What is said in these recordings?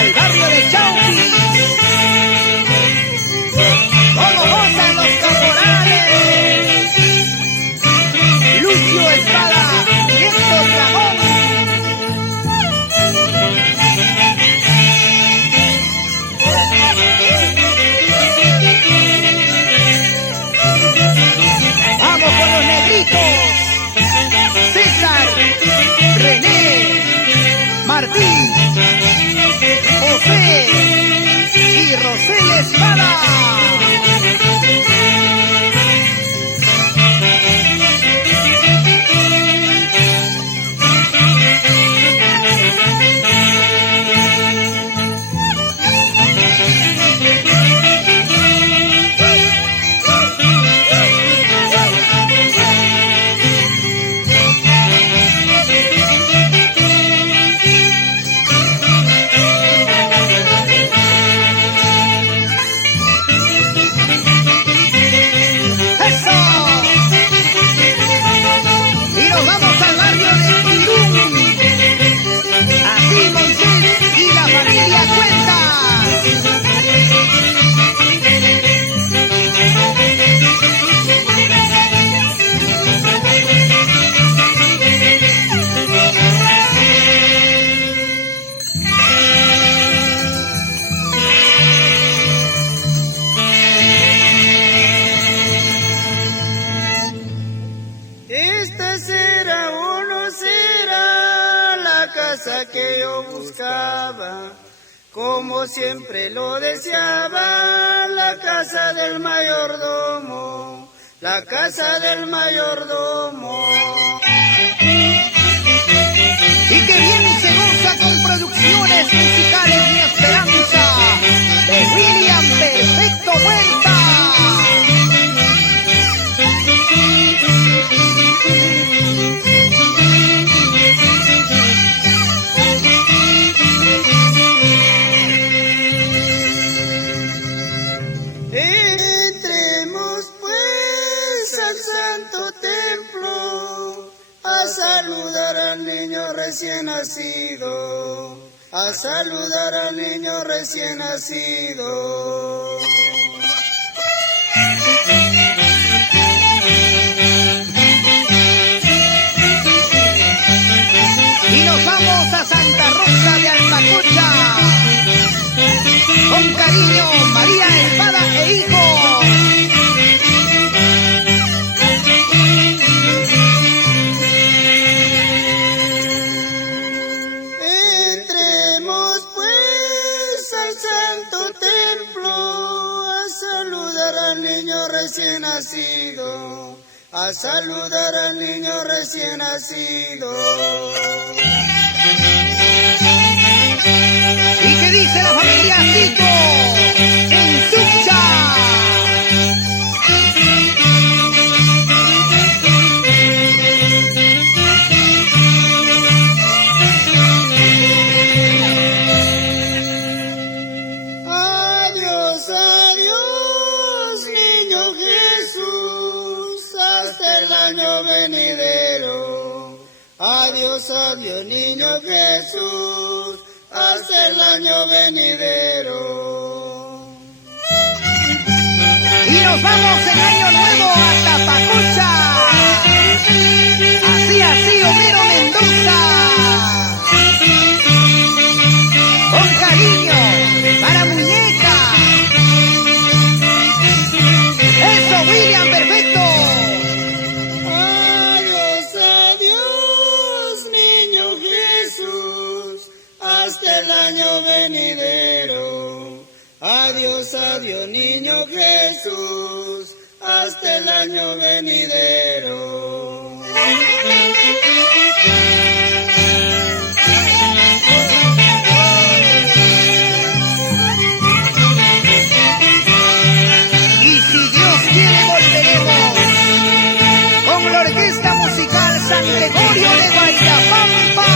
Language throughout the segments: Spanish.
al barrio de Chauquis. Como gozan los caporales, Lucio Espada y Héctor Ramón. Vamos con los negritos: César, René, Martín, José y Rosel Espada. Que yo buscaba, como siempre lo deseaba, la casa del mayordomo, la casa del mayordomo. Y que bien se goza con producciones musicales Mi Esperanza, de William Perfecto Huerta. Saludar al niño recién nacido, a saludar al niño recién nacido. Y nos vamos a Santa Rosa de Alpacocha, con cariño, María Espada e hijos. Recién nacido, a saludar al niño recién nacido. ¿Y qué dice la familia Tito en Sucha? Adiós, adiós, niño Jesús, hasta el año venidero. Y nos vamos en Año Nuevo a Tapacocha. Así, Homero Mendoza. Con cariño, para muñeca. Eso, William Perfecto. El año venidero. Adiós, adiós, niño Jesús, hasta el año venidero. Y si Dios quiere volveremos con la Orquesta Musical San Gregorio de Guayapampa.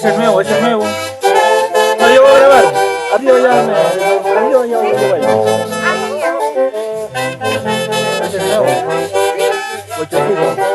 Ese es nuevo, ese es nuevo. No, yo voy a grabar. Adiós, ya me. Adiós, ya voy. Ese es nuevo. Ocho kilos.